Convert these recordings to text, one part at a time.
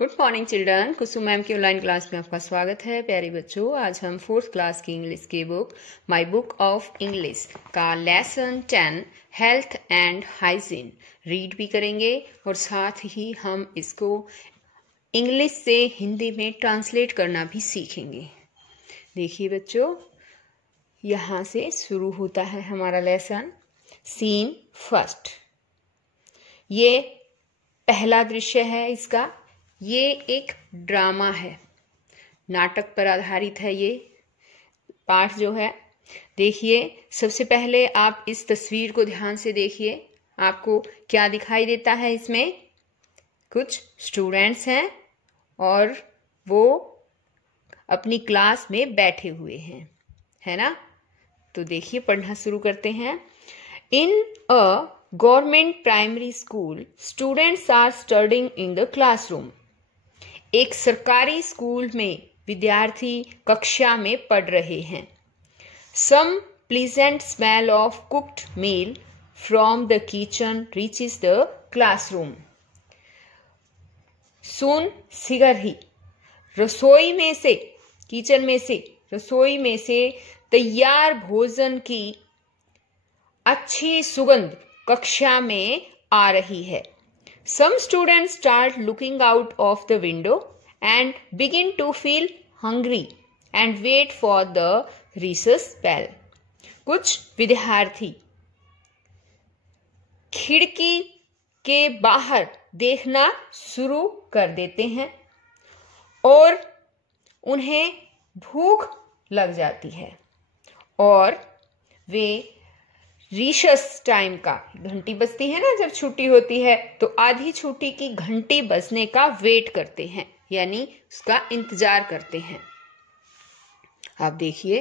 Good morning children. Kusum ma'am की online class में आपका स्वागत है। प्यारे बच्चों, आज हम 4th क्लास की इंग्लिश की book my book of English का lesson 10 health and hygiene read भी करेंगे और साथ ही हम इसको इंग्लिश से हिंदी में ट्रांसलेट करना भी सीखेंगे। देखिए बच्चों, यहाँ से शुरू होता है हमारा लेसन। सीन फर्स्ट, ये पहला दृश्य है इसका। ये एक ड्रामा है, नाटक पर आधारित है ये पाठ जो है। देखिए, सबसे पहले आप इस तस्वीर को ध्यान से देखिए। आपको क्या दिखाई देता है इसमें? कुछ स्टूडेंट्स हैं और वो अपनी क्लास में बैठे हुए हैं, है ना? तो देखिए, पढ़ना शुरू करते हैं। In a government primary school students are studying in the classroom. एक सरकारी स्कूल में विद्यार्थी कक्षा में पढ़ रहे हैं। Some pleasant smell of cooked meal from the kitchen reaches the classroom. सुन शीघ्र ही रसोई में से, किचन में से, रसोई में से तैयार भोजन की अच्छी सुगंध कक्षा में आ रही है। Some students start looking out of the window and begin to feel hungry and wait for the recess bell. कुछ विद्यार्थी खिड़की के बाहर देखना शुरू कर देते हैं और उन्हें भूख लग जाती है और वे रिसेस टाइम का, घंटी बजती है ना जब छुट्टी होती है, तो आधी छुट्टी की घंटी बजने का वेट करते हैं, यानी उसका इंतजार करते हैं। आप देखिए,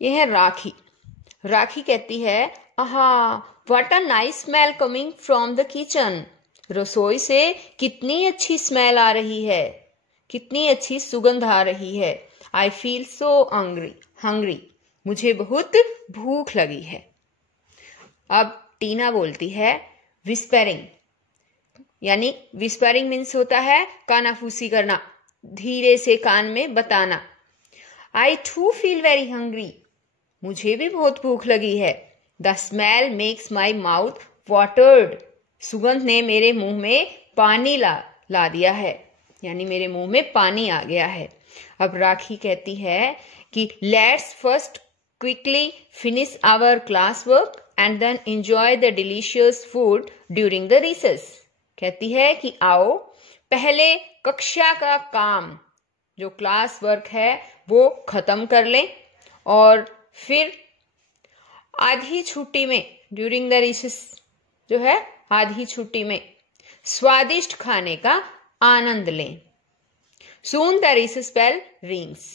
यह है राखी। राखी कहती है, आहा, what a nice smell coming from the kitchen. रसोई से कितनी अच्छी स्मेल आ रही है, कितनी अच्छी सुगंध आ रही है। आई फील सो हंग्री, मुझे बहुत भूख लगी है। अब टीना बोलती है, विस्परिंग, यानी विस्परिंग मीन्स होता है कानाफूसी करना, धीरे से कान में बताना। आई टू फील वेरी हंग्री, मुझे भी बहुत भूख लगी है। The smell makes my mouth watered, सुगंध ने मेरे मुंह में पानी ला दिया है, यानी मेरे मुंह में पानी आ गया है। अब राखी कहती है कि let's first quickly finish our classwork and then enjoy the delicious food during the recess. कहती है कि आओ पहले कक्षा का काम, जो क्लास वर्क है, वो खत्म कर लें और फिर आधी छुट्टी में, ड्यूरिंग द रिसेस जो है, आधी छुट्टी में स्वादिष्ट खाने का आनंद लें। Soon the recess bell rings.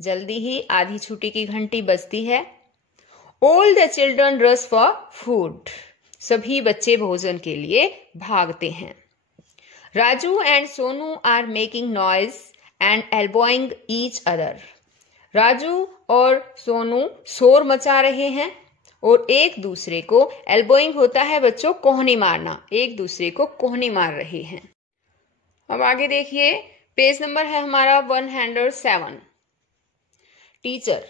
जल्दी ही आधी छुट्टी की घंटी बजती है। All the children rush for food. सभी बच्चे भोजन के लिए भागते हैं। Raju and Sonu are making noise and elbowing each other. Raju और सोनू शोर मचा रहे हैं और एक दूसरे को, एल्बोइंग होता है बच्चों कोहनी मारना, एक दूसरे को कोहनी मार रहे हैं। अब आगे देखिए, पेज नंबर है हमारा 107। Teacher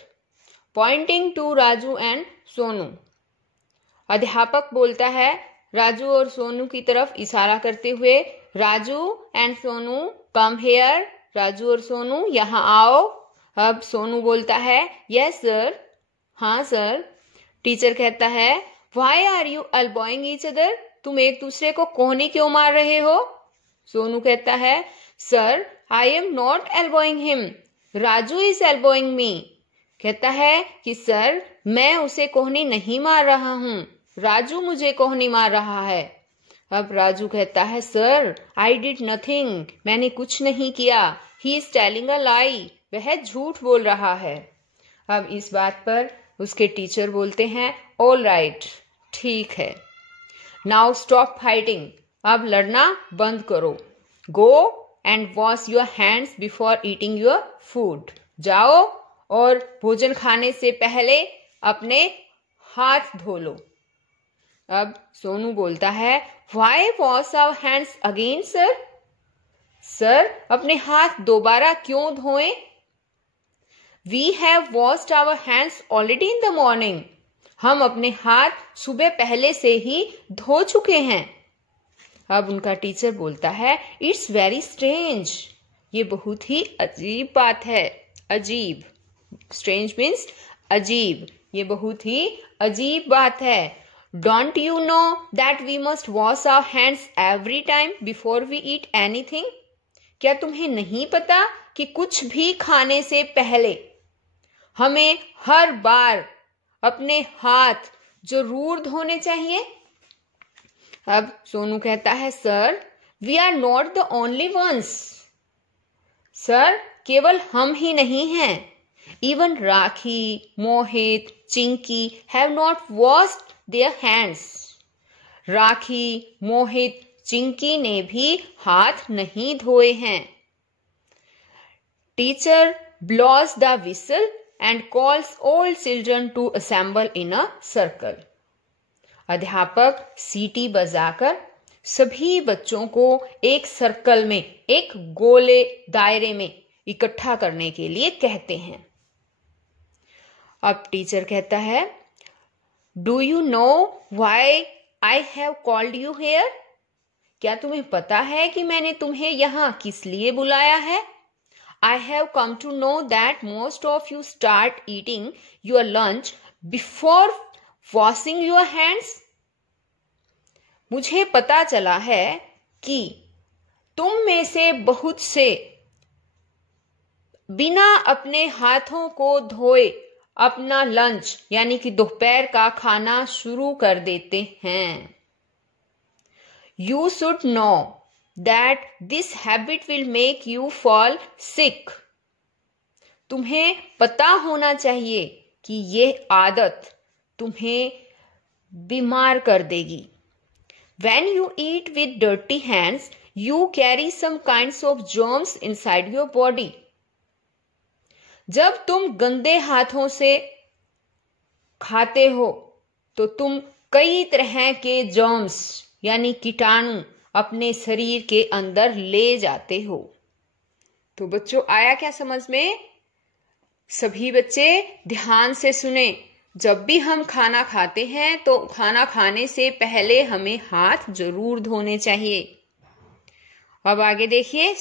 pointing to Raju and Sonu. अध्यापक बोलता है राजू और सोनू की तरफ इशारा करते हुए, Raju and Sonu come here. Raju और सोनू यहाँ आओ। अब सोनू बोलता है, यस सर, हाँ सर। टीचर कहता है, why are you elbowing each other, तुम एक दूसरे को कोहनी क्यों मार रहे हो? सोनू कहता है, sir I am not elbowing him, Raju is elbowing me. कहता है कि सर मैं उसे कोहनी नहीं मार रहा हूं, राजू मुझे कोहनी मार रहा है। अब राजू कहता है, सर आई डिड नथिंग, मैंने कुछ नहीं किया। ही इज टेलिंग अ लाई, वह झूठ बोल रहा है। अब इस बात पर उसके टीचर बोलते हैं, ऑल राइट, ठीक है। नाउ स्टॉप फाइटिंग, अब लड़ना बंद करो। Go and wash your hands before eating your food. जाओ और भोजन खाने से पहले अपने हाथ धो लो। अब सोनू बोलता है, Why wash our hands again, sir? Sir, अपने हाथ दोबारा क्यों धोएं? We have washed our hands already in the morning. हम अपने हाथ सुबह पहले से ही धो चुके हैं। अब उनका टीचर बोलता है, It's very strange. ये बहुत ही अजीब बात है। अजीब, strange means अजीब, ये बहुत ही अजीब बात है। Don't you know that we must wash our hands every time before we eat anything? क्या तुम्हें नहीं पता कि कुछ भी खाने से पहले हमें हर बार अपने हाथ जरूर धोने चाहिए? अब सोनू कहता है, sir, we are not the only ones. Sir, केवल हम ही नहीं हैं। Even Rakhi, Mohit, Chinki have not washed their hands. Rakhi, Mohit, Chinki ने भी हाथ नहीं धोए हैं। Teacher blows the whistle and calls all children to assemble in a circle. अध्यापक सीटी बजाकर सभी बच्चों को एक सर्कल में, एक गोले दायरे में इकट्ठा करने के लिए कहते हैं। अब टीचर कहता है, do you know why I have called you here? क्या तुम्हें पता है कि मैंने तुम्हें यहां किस लिए बुलाया है? I have come to know that most of you start eating your lunch before washing your hands. मुझे पता चला है कि तुम में से बहुत से बिना अपने हाथों को धोए अपना लंच यानी कि दोपहर का खाना शुरू कर देते हैं। You should know that this habit will make you fall sick. तुम्हें पता होना चाहिए कि ये आदत तुम्हें बीमार कर देगी। When you eat with dirty hands, you carry some kinds of germs inside your body. जब तुम गंदे हाथों से खाते हो तो तुम कई तरह के जर्म्स यानी कीटाणु अपने शरीर के अंदर ले जाते हो। तो बच्चों, आया क्या समझ में? सभी बच्चे ध्यान से सुने। जब भी हम खाना खाते हैं तो खाना खाने से पहले हमें हाथ जरूर धोने चाहिए। अब आगे देखिए,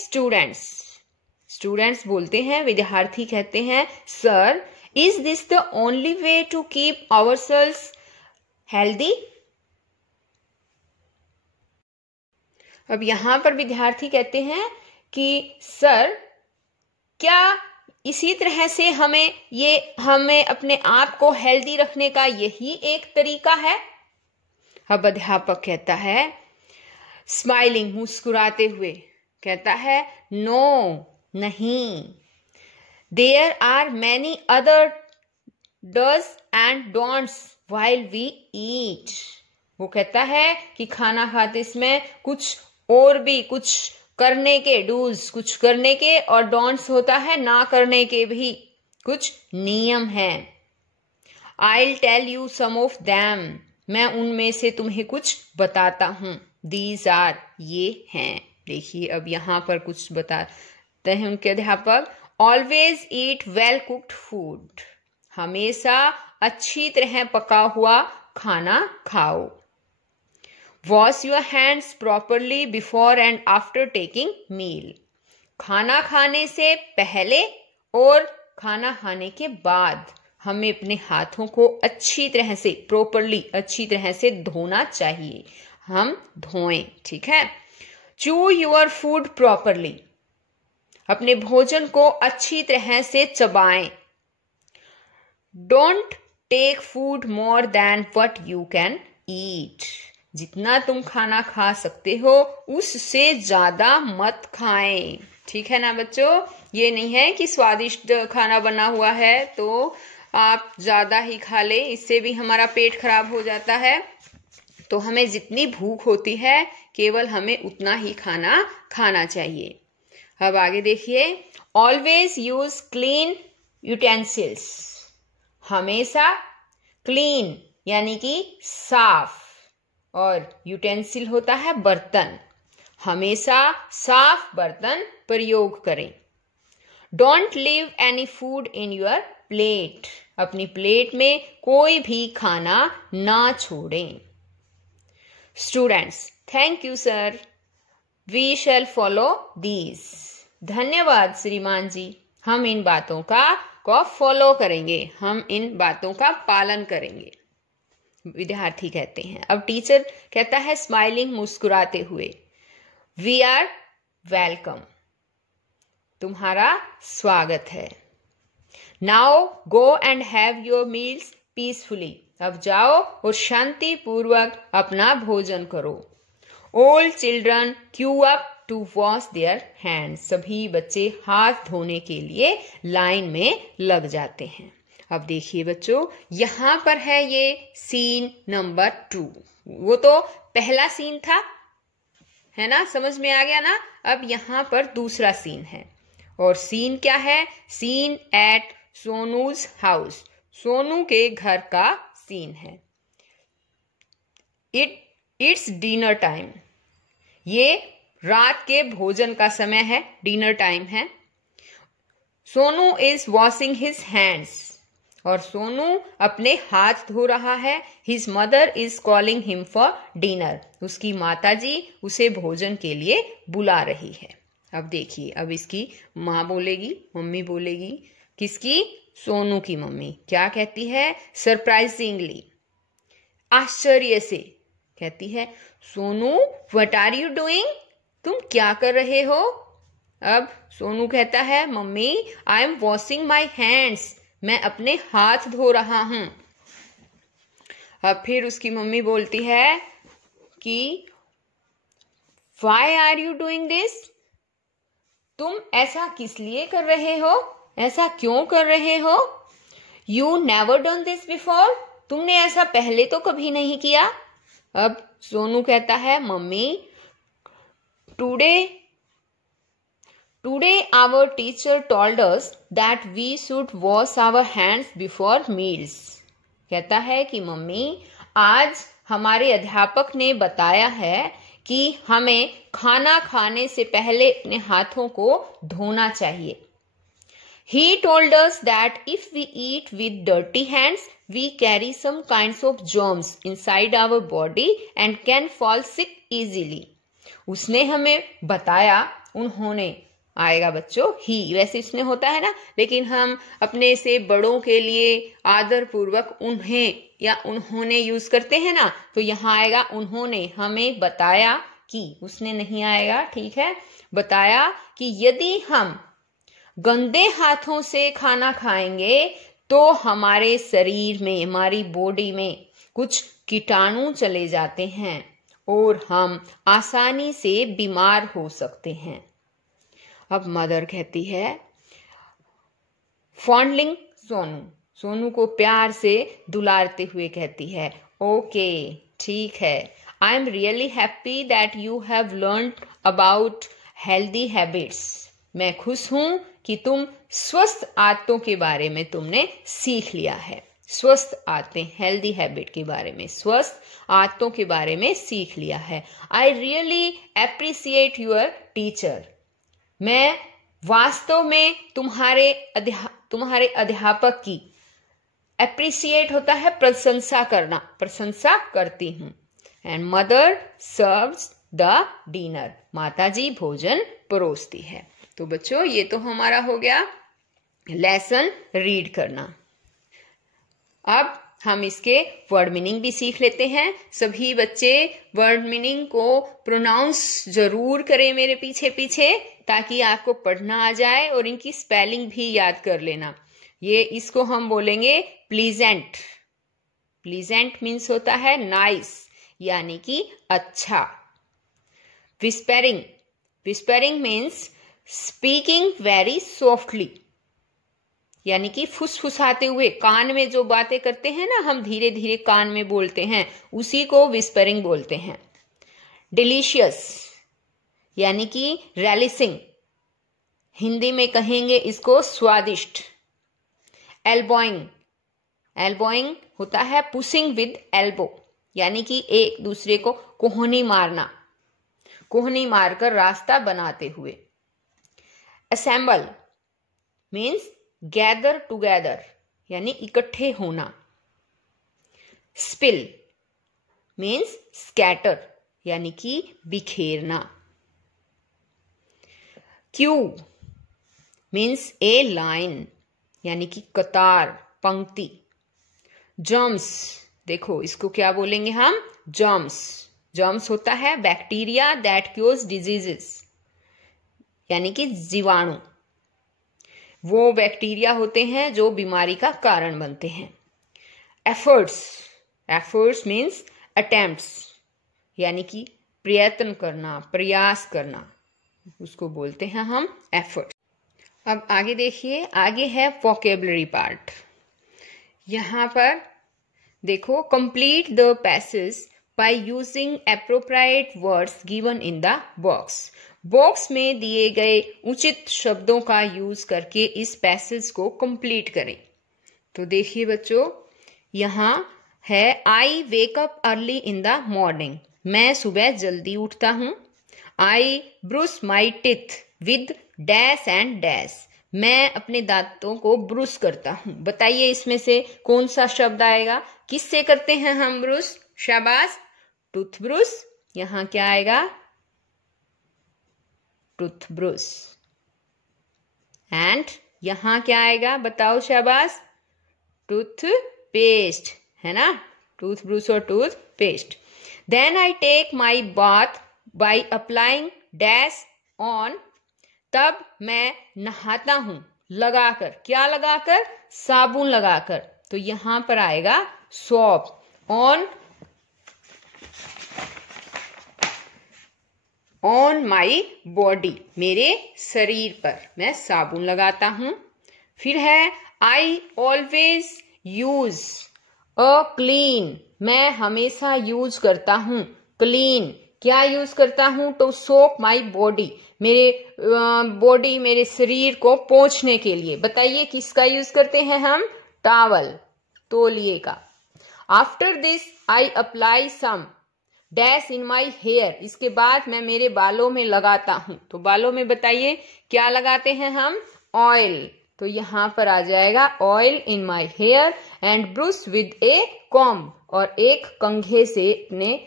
स्टूडेंट्स बोलते हैं, विद्यार्थी कहते हैं, sir, is this the only way to keep ourselves healthy? अब यहां पर विद्यार्थी कहते हैं कि सर, क्या इसी तरह से हमें अपने आप को हेल्दी रखने का यही एक तरीका है? अब अध्यापक कहता है, स्माइलिंग, मुस्कुराते हुए कहता है, नो, नहीं, there are many other dos and don'ts while we eat. वो कहता है कि खाना खाते समय कुछ और भी कुछ करने के डूज, कुछ करने के, और डोंट्स होता है ना करने के भी कुछ नियम हैं। I'll tell you some of them. मैं उनमें से तुम्हें कुछ बताता हूं। These are, ये हैं। देखिए, अब यहां पर कुछ बताते हैं उनके अध्यापक। Always eat well cooked food. हमेशा अच्छी तरह पका हुआ खाना खाओ। Wash your hands properly before and after taking meal. खाना खाने से पहले और खाना खाने के बाद हमें अपने हाथों को अच्छी तरह से, प्रॉपरली, अच्छी तरह से धोना चाहिए। हम धोएं, ठीक है। Chew your food properly. अपने भोजन को अच्छी तरह से चबाएं। Don't take food more than what you can eat. जितना तुम खाना खा सकते हो उससे ज्यादा मत खाएं, ठीक है ना बच्चों? ये नहीं है कि स्वादिष्ट खाना बना हुआ है तो आप ज्यादा ही खा लें, इससे भी हमारा पेट खराब हो जाता है। तो हमें जितनी भूख होती है केवल हमें उतना ही खाना खाना चाहिए। अब आगे देखिए, ऑलवेज यूज क्लीन यूटेंसिल्स। हमेशा क्लीन यानी कि साफ और यूटेंसिल होता है बर्तन। हमेशा साफ बर्तन प्रयोग करें। Don't leave any food in your plate. अपनी प्लेट में कोई भी खाना ना छोड़ें। Students, thank you sir. We shall follow these. धन्यवाद श्रीमान जी, हम इन बातों को फॉलो करेंगे, हम इन बातों का पालन करेंगे। विद्यार्थी कहते हैं। अब टीचर कहता है स्माइलिंग, मुस्कुराते हुए, वी आर वेलकम, तुम्हारा स्वागत है। Now go and have your meals peacefully. अब जाओ और शांति पूर्वक अपना भोजन करो। All children queue up to wash their hands. सभी बच्चे हाथ धोने के लिए लाइन में लग जाते हैं। अब देखिए बच्चों, यहां पर है ये सीन नंबर 2। वो तो पहला सीन था, है ना, समझ में आ गया ना। अब यहां पर दूसरा सीन है, और सीन क्या है? Scene eight सोनूज house. सोनू के घर का सीन है। It's dinner time. ये रात के भोजन का समय है, डिनर टाइम है। Sonu is washing his hands. और सोनू अपने हाथ धो रहा है। His mother is calling him for dinner. उसकी माताजी उसे भोजन के लिए बुला रही है। अब देखिए, अब इसकी माँ बोलेगी, मम्मी बोलेगी। किसकी? सोनू की मम्मी। क्या कहती है? सरप्राइजिंगली, आश्चर्य से कहती है, Sonu what are you doing? तुम क्या कर रहे हो? अब सोनू कहता है, mummy I am washing my hands. मैं अपने हाथ धो रहा हूं। अब फिर उसकी मम्मी बोलती है कि why are you doing this? तुम ऐसा किस लिए कर रहे हो? ऐसा क्यों कर रहे हो? You never done this before. तुमने ऐसा पहले तो कभी नहीं किया। अब सोनू कहता है, mummy Today our teacher told us that we should wash our hands before meals. कहता है कि मम्मी, आज हमारे अध्यापक ने बताया है कि हमें खाना खाने से पहले अपने हाथों को धोना चाहिए। He told us that if we eat with dirty hands, we carry some kinds of germs inside our body and can fall sick easily. उसने हमें बताया, उन्होंने आएगा बच्चों, ही वैसे इसमें होता है ना, लेकिन हम अपने से बड़ों के लिए आदर पूर्वक उन्हें या उन्होंने यूज करते हैं ना, तो यहाँ आएगा उन्होंने हमें बताया कि, उसने नहीं आएगा, ठीक है। बताया कि यदि हम गंदे हाथों से खाना खाएंगे तो हमारे शरीर में, हमारी बॉडी में कुछ कीटाणु चले जाते हैं और हम आसानी से बीमार हो सकते हैं। अब मदर कहती है, फॉन्डलिंग सोनू, सोनू को प्यार से दुलारते हुए कहती है, ओके ठीक है, I am really happy that you have learn about healthy habits. मैं खुश हूं कि तुम स्वस्थ आदतों के बारे में तुमने सीख लिया है। स्वस्थ आदतें, हेल्दी हैबिट के बारे में, स्वस्थ आदतों के बारे में सीख लिया है। I really appreciate your teacher. मैं वास्तव में तुम्हारे अध्यापक की, एप्रिसिएट होता है प्रशंसा करना, प्रशंसा करती हूँ। And mother serves the dinner. माताजी भोजन परोसती है। तो बच्चों, ये तो हमारा हो गया लेसन रीड करना। अब हम इसके वर्ड मीनिंग भी सीख लेते हैं। सभी बच्चे वर्ड मीनिंग को प्रोनाउंस जरूर करें मेरे पीछे पीछे, ताकि आपको पढ़ना आ जाए और इनकी स्पेलिंग भी याद कर लेना। ये इसको हम बोलेंगे प्लीजेंट। प्लीजेंट मीन्स होता है नाइस, यानी कि अच्छा। विस्पेरिंग, विस्पेरिंग मीन्स स्पीकिंग वेरी सॉफ्टली, यानी कि फुसफुसाते हुए, कान में जो बातें करते हैं ना हम, धीरे धीरे कान में बोलते हैं, उसी को विस्परिंग बोलते हैं। डिलीशियस यानी कि रेलिसिंग, हिंदी में कहेंगे इसको स्वादिष्ट। एल्बोइंग, एल्बोइंग होता है पुशिंग विद एल्बो, यानी कि एक दूसरे को कोहनी मारना, कोहनी मारकर रास्ता बनाते हुए। असेंबल मीन्स गैदर टुगेदर, यानी इकट्ठे होना। स्पिल मीन्स स्कैटर, यानी कि बिखेरना। क्यू मीन्स ए लाइन, यानी कि कतार, पंक्ति। जर्म्स, देखो इसको क्या बोलेंगे हम, जर्म्स। जर्म्स होता है बैक्टीरिया दैट क्योज डिजीजेस, यानी कि जीवाणु। वो बैक्टीरिया होते हैं जो बीमारी का कारण बनते हैं। एफर्ट्स, एफर्ट्स मीन्स अटेम्प्ट्स, यानी कि प्रयत्न करना, प्रयास करना, उसको बोलते हैं हम एफर्ट। अब आगे देखिए, आगे है वोकेबलरी पार्ट। यहाँ पर देखो, complete the passage by using appropriate words given in the box. Box में दिए गए उचित शब्दों का यूज करके इस पैसेज को कंप्लीट करें। तो देखिए बच्चों, यहाँ है I wake up early in the morning, मैं सुबह जल्दी उठता हूँ। I brush my teeth with dash and dash, मैं अपने दांतों को ब्रूस करता हूँ। बताइए इसमें से कौन सा शब्द आएगा, किससे करते हैं हम ब्रूस? शाबाश, टूथ ब्रूस। यहाँ क्या आएगा? Tooth Bruce. एंड यहाँ क्या आएगा, बताओ शाबाश? टूथ पेस्ट, है ना, टूथ ब्रूस और toothpaste. Then I take my bath by applying dash on, तब मैं नहाता हूं लगाकर, क्या लगाकर? साबुन लगाकर। तो यहां पर आएगा सोप। ऑन माई बॉडी, मेरे शरीर पर मैं साबुन लगाता हूं। फिर है I always use a clean, मैं हमेशा यूज करता हूं क्लीन, क्या यूज करता हूं? टू सोप माई बॉडी, मेरे बॉडी, मेरे शरीर को पोंछने के लिए। बताइए किसका यूज करते हैं हम? टॉवल, तौलिए का। After this I apply some dash in my hair, इसके बाद मैं मेरे बालों में लगाता हूं। तो बालों में बताइए क्या लगाते हैं हम? ऑयल। तो यहां पर आ जाएगा oil in my hair and brush with a comb, और एक कंघे से अपने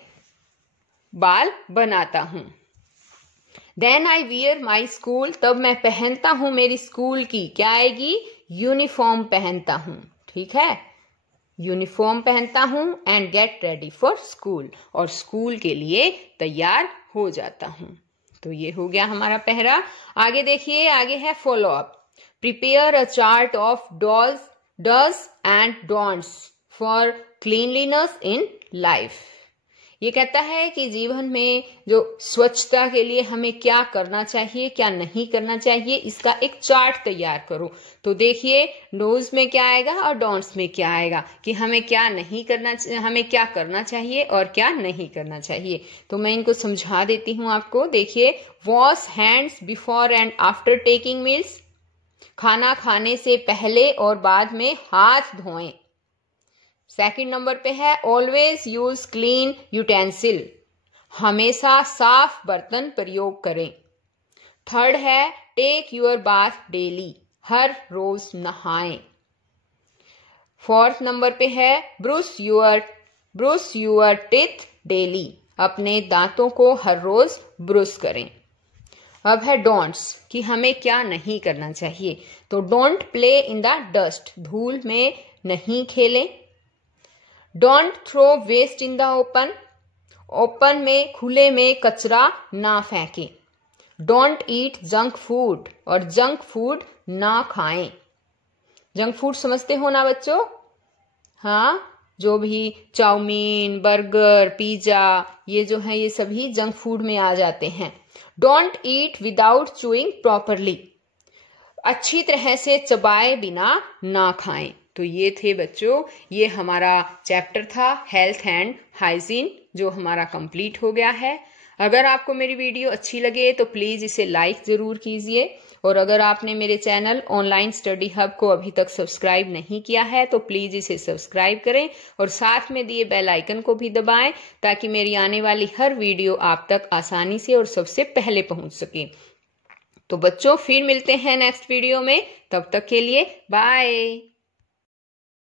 बाल बनाता हूं। Then I wear my school, तब मैं पहनता हूं मेरी स्कूल की, क्या आएगी? यूनिफॉर्म पहनता हूं। ठीक है, यूनिफॉर्म पहनता हूं। And get ready for school, और स्कूल के लिए तैयार हो जाता हूं। तो ये हो गया हमारा पहला। आगे देखिए, आगे है follow up. Prepare a chart of does and don'ts for cleanliness in life. ये कहता है कि जीवन में जो स्वच्छता के लिए हमें क्या करना चाहिए, क्या नहीं करना चाहिए, इसका एक चार्ट तैयार करो। तो देखिए, डोज में क्या आएगा और डोंट्स में क्या आएगा, कि हमें क्या नहीं करना, हमें क्या करना चाहिए और क्या नहीं करना चाहिए। तो मैं इनको समझा देती हूँ आपको। देखिए, wash hands before and after taking meals, खाना खाने से पहले और बाद में हाथ धोएं। सेकंड नंबर पे है ऑलवेज यूज क्लीन यूटेंसिल, हमेशा साफ बर्तन प्रयोग करें। थर्ड है टेक योर बाथ डेली, हर रोज नहाएं। फोर्थ नंबर पे है ब्रूश यूर टीथ डेली, अपने दांतों को हर रोज ब्रश करें। अब है डोंट्स, कि हमें क्या नहीं करना चाहिए। तो don't play in the dust, धूल में नहीं खेलें। Don't throw waste in the open, open में, खुले में कचरा ना फेंकें। डोंट ईट जंक फूड, और जंक फूड ना खाएं। जंक फूड समझते हो ना बच्चों? हाँ, जो भी चाउमीन, बर्गर, पिज्जा, ये जो है ये सभी जंक फूड में आ जाते हैं। Don't eat without chewing properly, अच्छी तरह से चबाए बिना ना खाएं। तो ये थे बच्चों, ये हमारा चैप्टर था हेल्थ एंड हाइजीन, जो हमारा कंप्लीट हो गया है। अगर आपको मेरी वीडियो अच्छी लगे तो प्लीज़ इसे लाइक ज़रूर कीजिए, और अगर आपने मेरे चैनल ऑनलाइन स्टडी हब को अभी तक सब्सक्राइब नहीं किया है तो प्लीज़ इसे सब्सक्राइब करें और साथ में दिए बेल आइकन को भी दबाएं ताकि मेरी आने वाली हर वीडियो आप तक आसानी से और सबसे पहले पहुंच सके। तो बच्चों, फिर मिलते हैं नेक्स्ट वीडियो में, तब तक के लिए बाय।